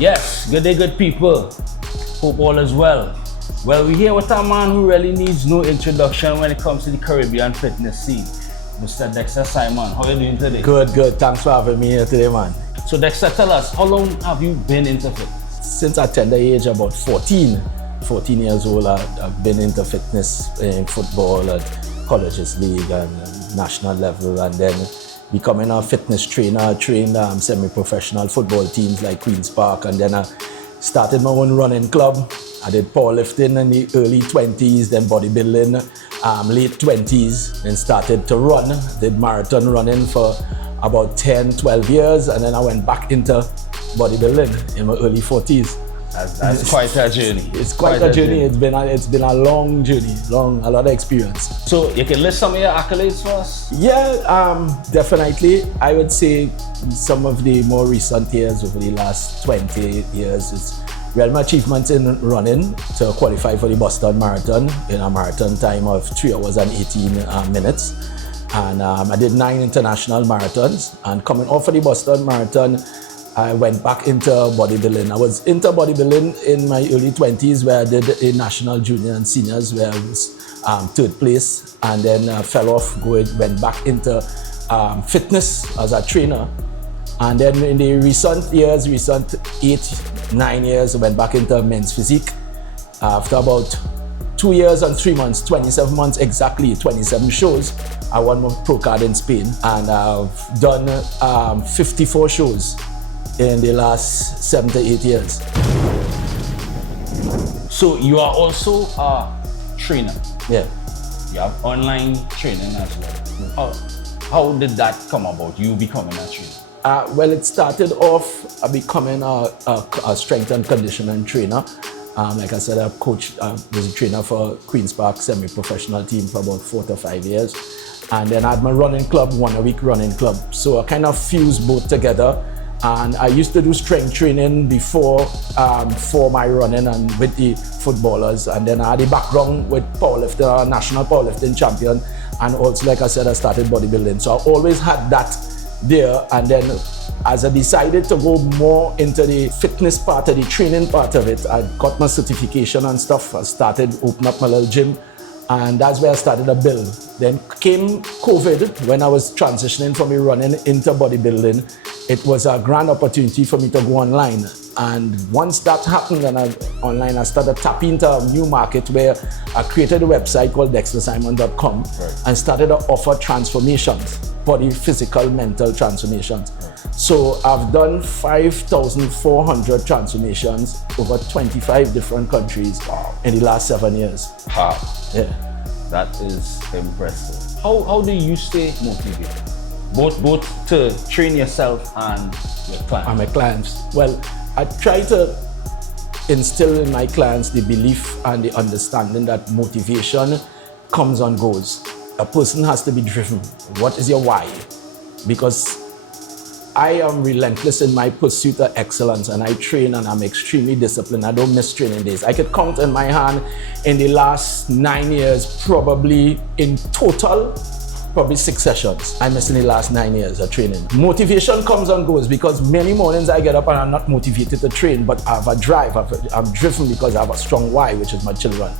Yes, good day, good people. Hope all is well. Well, we're here with a man who really needs no introduction when it comes to the Caribbean fitness scene, Mr. Dexter Simon. How are you doing today? Good. Thanks for having me here today, man. So Dexter, tell us, how long have you been into fitness? Since I tender age, about 14 years old, I've been into fitness, playing football at colleges league and national level, and then becoming a fitness trainer. Trained semi-professional football teams like Queen's Park, and then I started my own running club. I did powerlifting in the early 20s, then bodybuilding late 20s, then started to run. Did marathon running for about 10-12 years, and then I went back into bodybuilding in my early 40s. That's quite a journey. It's quite a journey. It's been a long journey, a lot of experience. So you can list some of your accolades for us? Yeah, definitely. I would say some of the more recent years, over the last 20 years, it's real my achievements in running to qualify for the Boston Marathon in a marathon time of 3 hours and 18 minutes. And I did 9 international marathons, and coming off of the Boston Marathon, I went back into bodybuilding. I was into bodybuilding in my early 20s, where I did a national junior and seniors, where I was 3rd place, and then fell off, went back into fitness as a trainer. And then in the recent 8-9 years, I went back into men's physique. After about 2 years and 3 months, 27 months exactly, 27 shows, I won my pro card in Spain, and I've done 54 shows in the last 7 to 8 years. So you are also a trainer? Yeah. You have online training as well. How did that come about, you becoming a trainer? Well, it started off becoming a strength and conditioning trainer. Like I said, I was a trainer for Queen's Park semi-professional team for about 4 to 5 years. And then I had my running club, 1 a week running club. So I kind of fused both together. And I used to do strength training before for my running and with the footballers. And then I had a background with powerlifting, national powerlifting champion. And also, like I said, I started bodybuilding. So I always had that there. And then as I decided to go more into the fitness part of the training part of it, I got my certification and stuff. I started opening up my little gym. And that's where I started to build. Then came COVID, when I was transitioning from running into bodybuilding. It was a grand opportunity for me to go online. And once that happened, and I started tapping into a new market, where I created a website called DexterSimon.com, and started to offer transformations, body, physical, mental transformations. So I've done 5,400 transformations over 25 different countries in the last 7 years. Wow. Yeah. That is impressive. How do you stay motivated? Both to train yourself and your clients? And my clients. Well, I try to instill in my clients the belief and the understanding that motivation comes and goes. A person has to be driven. What is your why? Because I am relentless in my pursuit of excellence, and I train and I'm extremely disciplined. I don't miss training days. I could count in my hand in the last 9 years, probably in total, probably 6 sessions I missed in the last 9 years of training. Motivation comes and goes, because many mornings I get up and I'm not motivated to train, but I have a drive. I'm driven because I have a strong why, which is my children,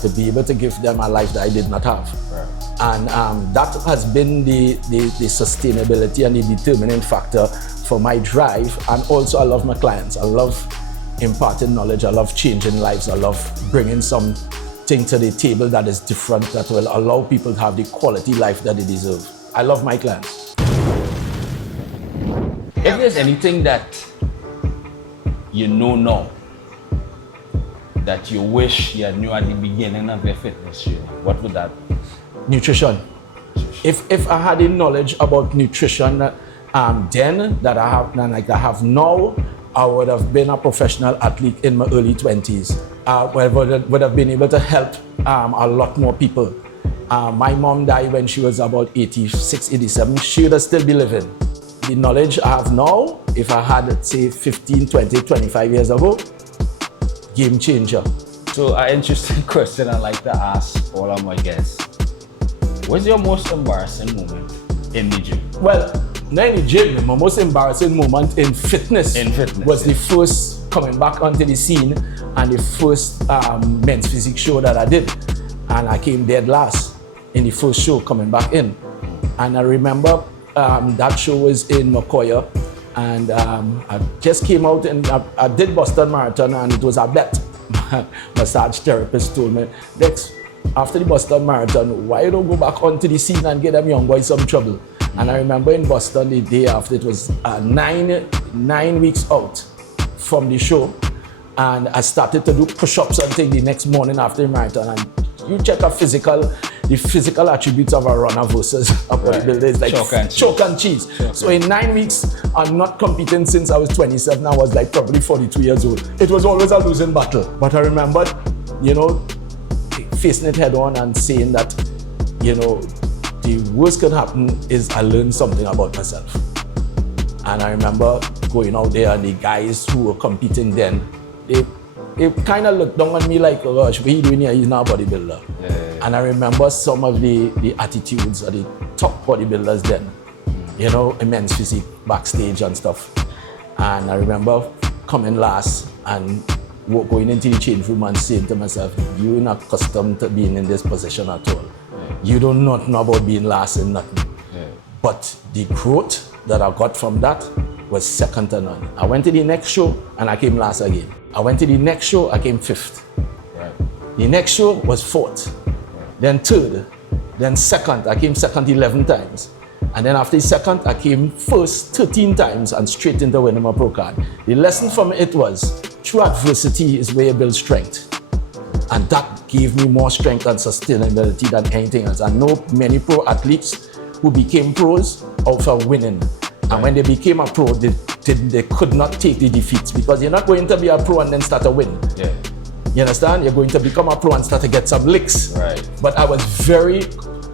to be able to give them a life that I did not have. Right. And that has been the sustainability and the determining factor for my drive. And also, I love my clients. I love imparting knowledge. I love changing lives. I love bringing something to the table that is different, that will allow people to have the quality life that they deserve. I love my clients. If there's anything that you know now that you wish you knew at the beginning of your fitness journey, what would that be? Nutrition. If I had a knowledge about nutrition then that I have, like I have now, I would have been a professional athlete in my early 20s. Would have been able to help a lot more people. My mom died when she was about 86, 87. She would have still be living. The knowledge I have now, if I had, say, 15, 20, 25 years ago, game changer. So an interesting question I like to ask all of my guests. What's your most embarrassing moment in the gym? Well, not in the gym. My most embarrassing moment in fitness, was the first coming back onto the scene and the first men's physique show that I did. And I came dead last in the first show coming back in. And I remember that show was in Macoya, and I just came out and I did Boston Marathon, and it was a bet. Massage therapist told me, Dex, after the Boston Marathon, why you don't go back onto the scene and get them young boys some trouble? And I remember in Boston the day after, it was 9 weeks out from the show, and I started to do push-ups and things the next morning after the marathon. And you check the physical attributes of a runner versus a bodybuilder is like chalk and cheese. So in 9 weeks, I'm not competing since I was 27. I was like probably 42 years old. It was always a losing battle. But I remember, facing it head on and saying that, the worst can happen is I learned something about myself. And I remember going out there, and the guys who were competing then, they kind of looked down on me like, oh gosh, what are you doing here? He's not a bodybuilder. Yeah. And I remember some of the attitudes of the top bodybuilders then, immense physique backstage and stuff. And I remember coming last and going into the change room and saying to myself, you're not accustomed to being in this position at all. Yeah. You don't know about being last in nothing. Yeah. But the growth that I got from that was second to none. I went to the next show and I came last again. I went to the next show, I came fifth. Right. The next show was fourth, then third, then second. I came second 11 times. And then after the second, I came first 13 times and straight into winning my pro card. The lesson from it was, through adversity is where you build strength. And that gave me more strength and sustainability than anything else. I know many pro athletes who became pros out of winning. And when they became a pro, they could not take the defeats, because you're not going to be a pro and then start to win. Yeah. You understand? You're going to become a pro and start to get some licks. Right. But I was very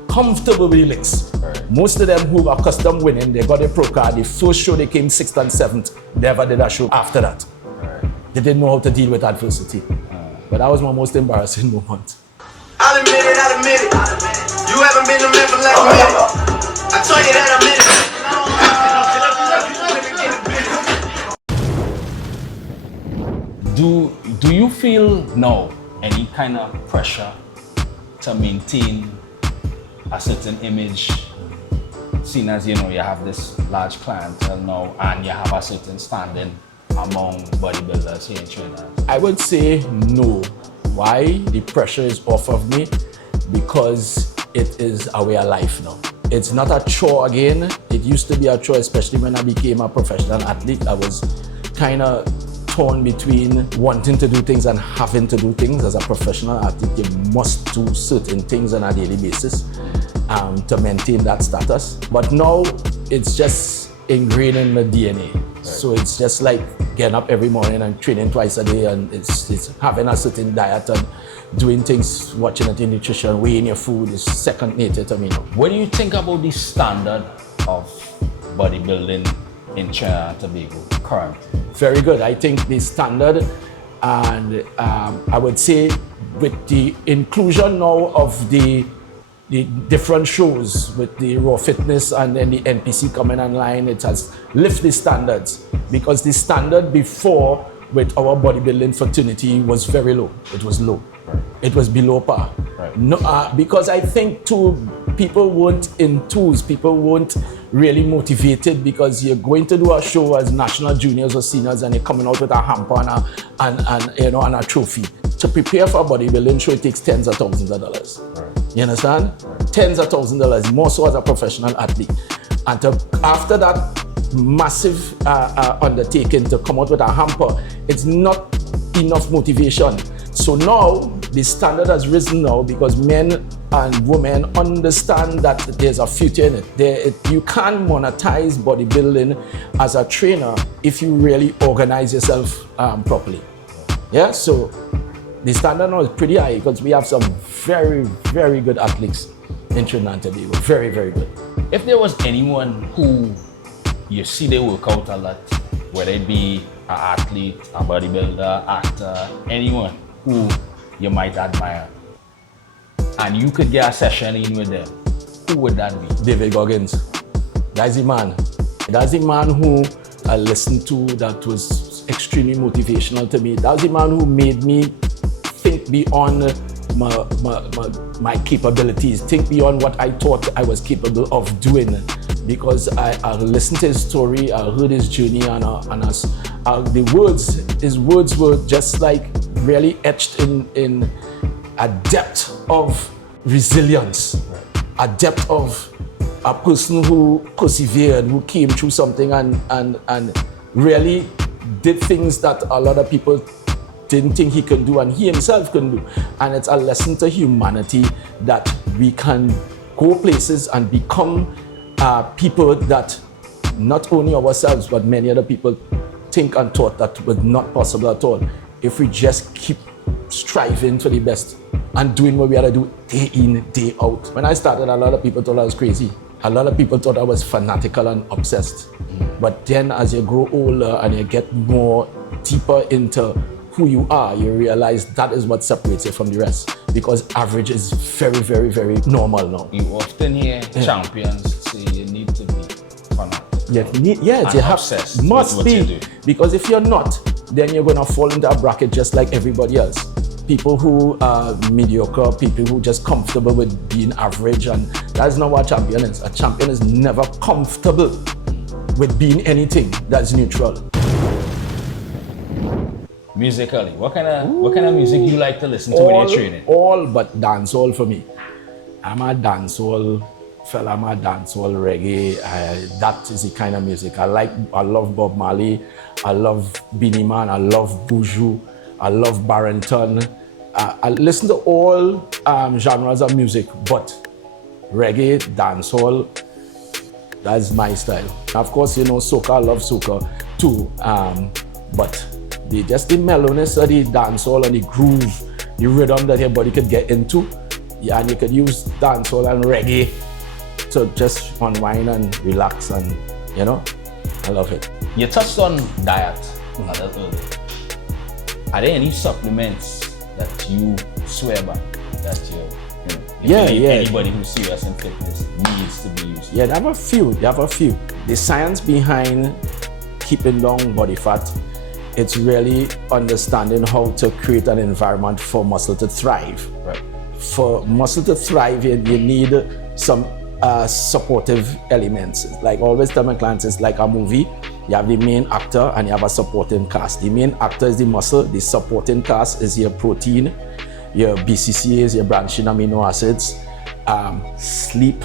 comfortable with licks. Right. Most of them who are accustomed winning, they got a pro card. The first show they came 6th and 7th. They never did a show after that. Right. They didn't know how to deal with adversity. But that was my most embarrassing moment. I'll admit it. You haven't been a man for like a minute. I told you that a minute. Do you feel now any kind of pressure to maintain a certain image, seeing as you have this large clientele now and you have a certain standing among bodybuilders here in Trinidad? I would say no. Why? The pressure is off of me because it is a way of life now. It's not a chore again. It used to be a chore, especially when I became a professional athlete. I was kind of torn between wanting to do things and having to do things. As a professional athlete, you must do certain things on a daily basis to maintain that status. But now it's just ingrained in my DNA. Right. So it's just like getting up every morning and training twice a day, and it's having a certain diet and doing things, watching at your nutrition, weighing your food is second nature to me now. What do you think about the standard of bodybuilding in Trinidad and Tobago currently? Very good. I think the standard, and I would say with the inclusion now of the different shows with the Raw Fitness and then the NPC coming online, it has lifted the standards, because the standard before with our bodybuilding fraternity was very low. It was low. Right. It was below par. Right. No, because I think too, people weren't enthused, people weren't really motivated, because you're going to do a show as national juniors or seniors and you're coming out with a hamper and a trophy. To prepare for a bodybuilding show, it takes tens of thousands of dollars. Right. You understand? Right. Tens of thousands of dollars, more so as a professional athlete. And after that massive undertaking to come out with a hamper, it's not enough motivation. So now the standard has risen now, because men and women understand that there's a future in it. You can monetize bodybuilding as a trainer if you really organize yourself properly. Yeah, so the standard now is pretty high because we have some very, very good athletes in Trinidad and Tobago. Very, very good. If there was anyone who you see they work out a lot, whether it be an athlete, a bodybuilder, actor, anyone who you might admire, and you could get a session in with them, who would that be? David Goggins. That's the man. That's the man who I listened to that was extremely motivational to me. That's the man who made me think beyond my capabilities, think beyond what I thought I was capable of doing. Because I listened to his story, I heard his journey, and his words were just like really etched in a depth of resilience, a depth of a person who persevered, who came through something and really did things that a lot of people didn't think he could do and he himself couldn't do. And it's a lesson to humanity that we can go places and become people that not only ourselves but many other people think and thought that was not possible at all if we just keep striving for the best and doing what we had to do day in, day out. When I started, a lot of people thought I was crazy. A lot of people thought I was fanatical and obsessed. But then as you grow older and you get more deeper into who you are, you realize that is what separates you from the rest. Because average is very, very, very normal now. You often hear champions say you need to be fanatic. You have obsessed must with what be, you do. because if you're not, then you're gonna fall into a bracket just like everybody else. People who are mediocre, people who just comfortable with being average, and that's not what a champion is. A champion is never comfortable with being anything that's neutral. Musically, what kind of music you like to listen to when you're training? All but dancehall for me. I'm a dancehall fella, I'm a dancehall reggae. That is the kind of music I like. I love Bob Marley, I love Beanie Man, I love Buju, I love Barrington. I listen to all genres of music, but reggae, dancehall, that's my style. Of course, soca, I love soca too, but the mellowness of the dancehall and the groove, the rhythm that your body could get into, and you could use dancehall and reggae to just unwind and relax, and I love it. You touched on diet a little earlier. Are there any supplements that you swear by that anybody who's serious in fitness needs to be using? Yeah, they have a few. The science behind keeping down body fat, it's really understanding how to create an environment for muscle to thrive. Right. For muscle to thrive, you need some supportive elements. Like always tell my clients, it's like a movie. You have the main actor and you have a supporting cast. The main actor is the muscle, the supporting cast is your protein, your BCAAs, your branched amino acids, sleep,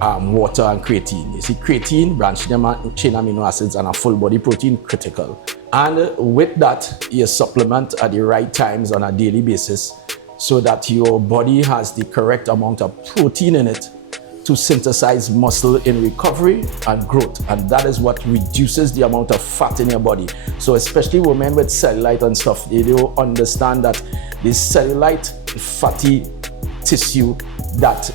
water, and creatine. You see, creatine, branched chain amino acids, and a full body protein, critical. And with that, you supplement at the right times on a daily basis so that your body has the correct amount of protein in it to synthesize muscle in recovery and growth. And that is what reduces the amount of fat in your body. So especially women with cellulite and stuff, they don't understand that this cellulite fatty tissue that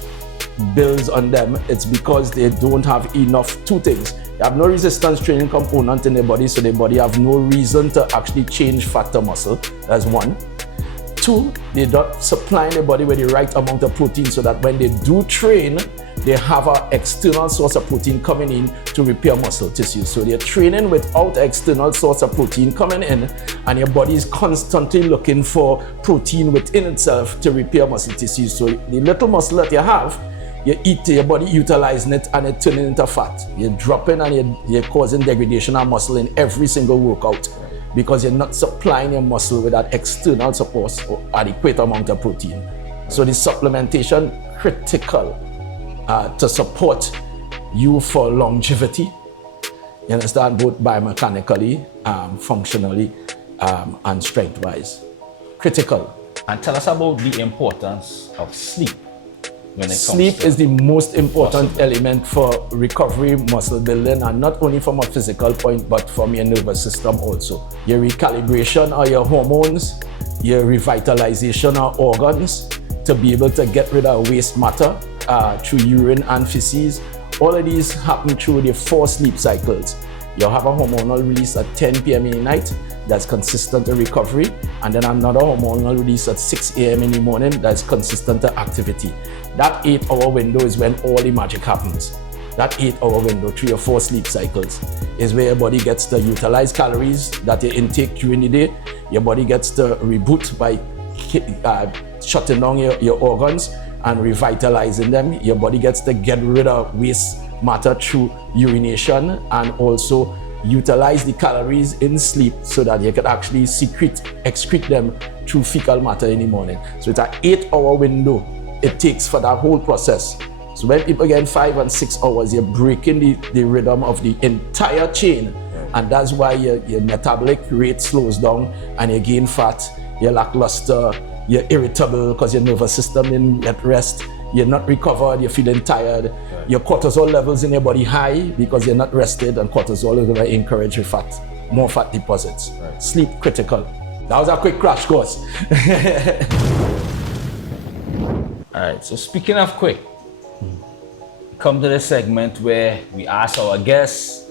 builds on them, it's because they don't have enough two things. They have no resistance training component in their body, so their body have no reason to actually change fat to muscle. That's one. Two, they're not supplying their body with the right amount of protein so that when they do train, they have an external source of protein coming in to repair muscle tissue. So they're training without external source of protein coming in, and your body is constantly looking for protein within itself to repair muscle tissue. So the little muscle that you have, you eat, your body utilizing it and it turning into fat. You're dropping and you're causing degradation of muscle in every single workout because you're not supplying your muscle with that external support or adequate amount of protein. So the supplementation critical to support you for longevity. You understand, both biomechanically, functionally, and strength-wise. Critical. And tell us about the importance of sleep when it comes Sleep to is the most important element for recovery, muscle building, and not only from a physical point, but from your nervous system also. Your recalibration of your hormones, your revitalization of organs to be able to get rid of waste matter through urine and feces. All of these happen through the 4 sleep cycles. You have a hormonal release at 10 p.m. in the night that's consistent to recovery, and then another hormonal release at 6 a.m. in the morning that's consistent to activity. That 8-hour window is when all the magic happens. That 8-hour window, 3 or 4 sleep cycles, is where your body gets to utilize calories that you intake during the day. Your body gets to reboot by shutting down your organs and revitalizing them. Your body gets to get rid of waste matter through urination and also utilize the calories in sleep so that you can actually excrete them through fecal matter in the morning. So it's an 8-hour window it takes for that whole process. So when people get 5 and 6 hours, you're breaking the rhythm of the entire chain. And that's why your metabolic rate slows down and you gain fat, you're lackluster, you're irritable because your nervous system didn't get rest, you're not recovered, you're feeling tired, your cortisol levels in your body high because you're not rested, and cortisol is going to encourage more fat deposits. Sleep critical. That was a quick crash course. All right, so speaking of quick, come to the segment where we ask our guests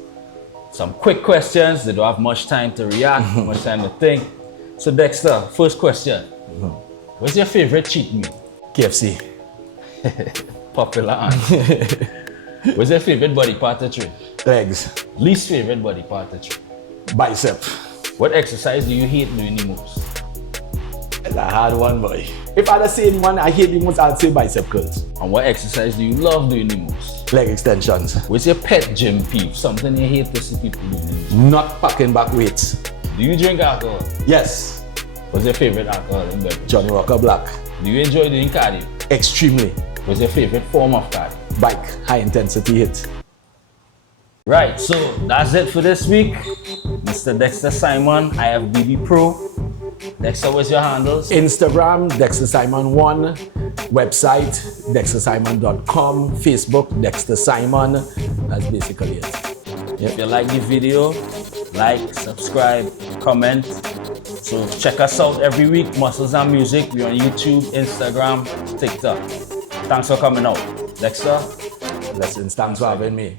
some quick questions. They don't have much time to react, much time to think. So Dexter, first question. What's your favorite cheat meal? KFC. Popular answer. What's your favorite body part to train? Legs. Least favorite body part to train? Bicep. What exercise do you hate doing the most? That's a hard one, boy. If I had to say one I hate the most, I'd say bicep curls. And what exercise do you love doing the most? Leg extensions. What's your pet gym peeve? Something you hate to see people doing? Not packing back weights. Do you drink alcohol? Yes. What's your favorite alcohol in beverage? Johnny Walker Black. Do you enjoy doing cardio? Extremely. What's your favorite form of cardio? Bike, high intensity hit. Right, so that's it for this week. Mr. Dexter Simon, IFBB Pro. Dexter, what's your handles? Instagram, Dexter Simon 1. Website, dextersimon.com. Facebook, Dexter Simon. That's basically it. If you like the video, like, subscribe, comment. So check us out every week, Muscles and Music. We're on YouTube, Instagram, TikTok. Thanks for coming out. Dexter? Lessons, thanks for having me.